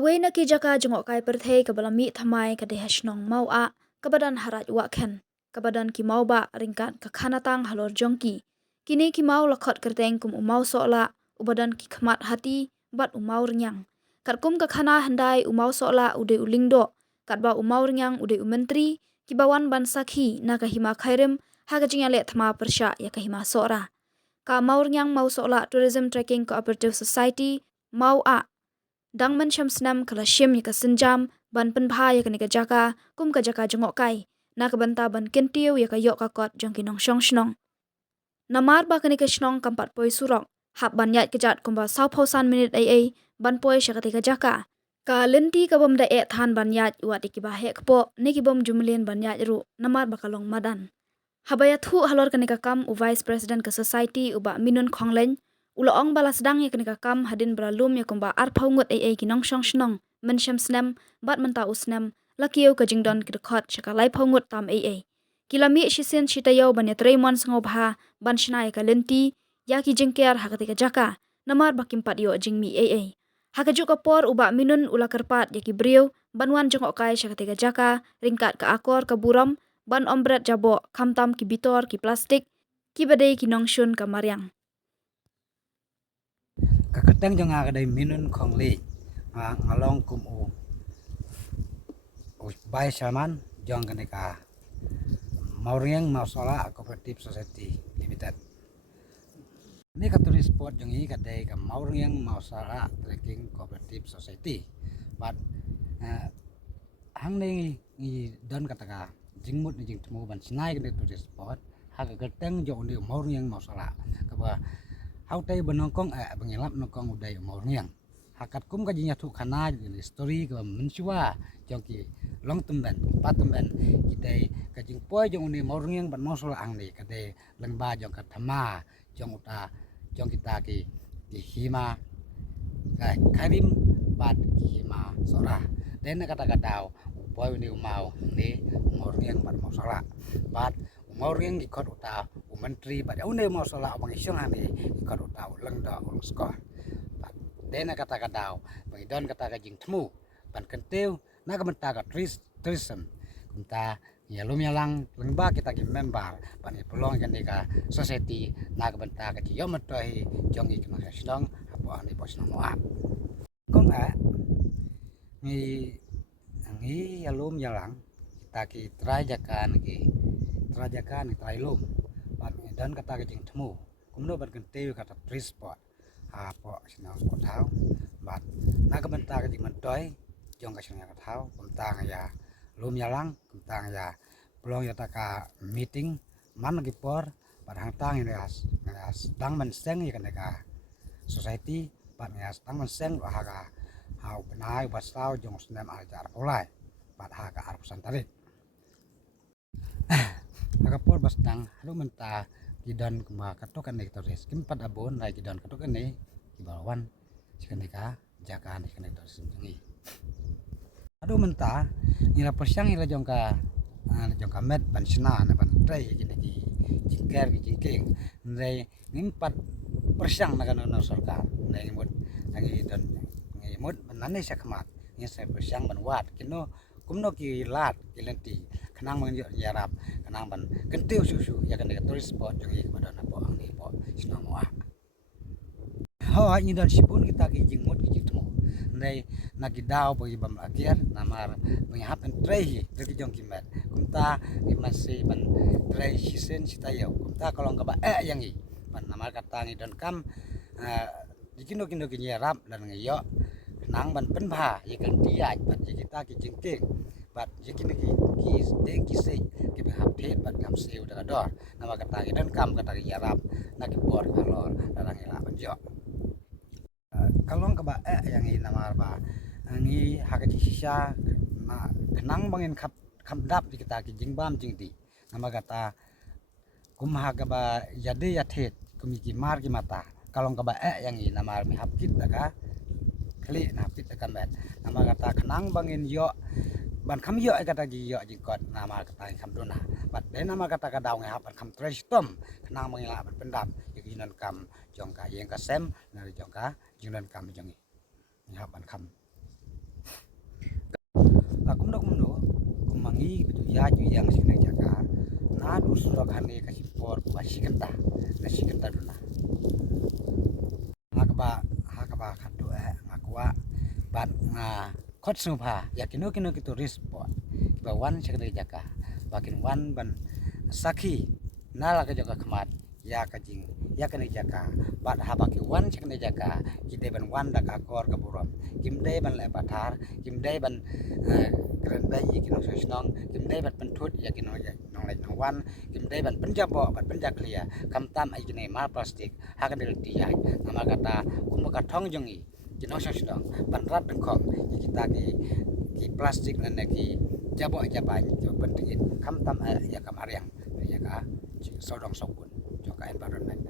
Kawe na ki jaka jengok kai perthei kabalami thamai ka dehasnong mau a kabadan harat wa khen kabadan ki mau ba ringkat ka khanatang halor jongki kini ki mau lakhot kerteng kum umau sola ubadan ki khmat hati bat umau ringyang kat kum ka khana handai umau sola ude ulingdo kat ba umau ringyang ude umentri ki bawan ban sakhi na ka hima khairem ha ka jingale thama persha ya ka hima sora ka mau ringyang mau sola tourism trekking cooperative society mau a dang man sham snam kala shim ya ka senjam ban pen bha ya ka ni ka jaka kum ka jaka jengok kai na ka banta ban kentiu ya ka yok ka kot jong ki nong shong shnong namar ba ka ni ka shnong kampat poi surok hap ban yat kejat kum ba sau phosan minute ai ban poi sha ka ti ka jaka ka lenti ka bom da e than ban yat wat ki ba he kpo ni ki bom jumlien ban yat ru namar ba ka long madan habaya thu halor ka ni ka kam u vice president ka society u ba minun khonglen ulo ong bala sedang ya kenika kam hadin bralum ya kumba ar phaungut ai ki nong shong shnong men sham snam bat menta usnam lakiyo ka jingdon ki khot chaka lai phaungut tam ai kilami shisen shitayo ban ya treimon sngo bha ban shna ya ka lenti ya ki jingker ha ka jaka namar bakim pat yo jingmi ai ha ka juka por uba minun ula kerpat ya ki brio banwan jongok kai shaka jaka ringkat ka akor ka buram ban ombret jabo kamtam ki bitor ki plastik ki badai ki nong shun ka maryang Kakateng jong agak minun kongli ngalong kum u bai saman jong kaneka Maurieng Mausola Cooperative Society Limited. Ini katulis sport jong i kadai ka Maurieng Mausola Trekking Cooperative Society. But hang ni don kataka jingmut ni jing temu ban sinai kadai tulis sport haga gateng jong ni Maurieng Mausola kaba hau tay benongkong bengilap nongkong uday umornyang hakat kum ka jinya thu khana ni story ka menchua jongki long tumben patumben kidai ka jing poi jong ni mornyang ban mosol ang ni kadai lengba jong ka thama jong uta jong kita ki hima ka karim bat ki hima sora den kata kadau poi ni umau ni mornyang ban mosola bat Maurieng ikut uta menteri pada une mau sola bang isong ani ikut uta uleng da uleng skor dena kata kadau bang don kata kajing temu ban kentiu na ka menta ka tourism kunta ya lum yalang lengba kita ki member ban pelong kan ka society na ka menta ka yo metoi jong ik na sedang apa ani bos noa kong ngi ya lum yalang kita ki try jakan ki Rajakan Trailum, but dan kata kejing temu, kumno ban kentiu kata transport, apa sinau sport hau, but nak bentar kejing mentoi, jong kasih nak hau, kentang ya, lum yalang, kentang ya, pelong ya taka meeting, mana gipor, pada hangtang ini sedang menseng ya kan society, pada ya sedang menseng haga, hau benai basau jong senam ajar polai, pada haga arep santarit. Agapor bastang halu menta kidan kuma katokan ni toris kim pad abon lai kidan katokan ni ibawan sikaneka jakan ikan itu senjengi adu menta ila persyang ila jongka met ban sna na ban trai kini ki jingker ki jingking ndai nimpat persyang na kanu sarkar ndai mut ngi don ngi mut banane sakmat ngi sa persyang ban wat kino kumno ki lat ki lenti kanang mang yarap kanang ban kentiu susu ya kan turis spot jong ik badan apa ang ni po sino mo ho ni dan sipun kita ki jingmut ki jitmo nei nagidao bagi bam akhir namar menghap en trei ki jong ki met kumta ni masih ban trei sisen sitayo kumta kalau ka ba yang i ban namar kata ni dan kam dikino kino ki yarap dan ngiyo nang ban penbha ya kan dia ban kita ki jingking bat jikin ki deng ki se ki hap phet bat kam se udah dor nama kata ki dan kam kata ki yarap na ki bor kalor dalang ila banjo kalong ka ba yang i nama ba ngi hakaji sisa na kenang bangin kap dap di kita ki jingbam jingdi nama kata kum haga ba jadi ya thet kumi ki mar ki mata kalong ka ba yang i nama mi hap kit daga kli na pit ka met nama kata kenang bangin yo ban kam yo kata gi yo jingkot nama kata kam dona bat de nama kata ka daung ha ban kam trestom kenang mangila ban pendap yinan kam jong ka yeng ka sem na jong ka jinan kam jongi ni ha ban kam lakum dok mundo kumangi betu ya ju yang sini jaga na du surak hane kasih por basikenta duna hakaba kadu ngakwa ban nga khot sumpa yakino kino kitu respon ba wan sekne jaka bakin wan ban sakhi nala ka jaka khamat ya kajing ya kene jaka bat habaki wan sekne jaka kite ban wan da ka kor ka buram kimdai ban le pathar kimdai ban kren bai kino sosnong kimdai bat pentut ya kino nong le nong wan kimdai ban penjabo bat penjaklia kamtam ai kene ma plastik hakadel ti ya nama kata kumaka thong jongi kino sosnong ban rat dengkong kita ki plastik nan ki jabo jaban jo pentingin kamtam ya kamariang ya ka sodong sokun joka environment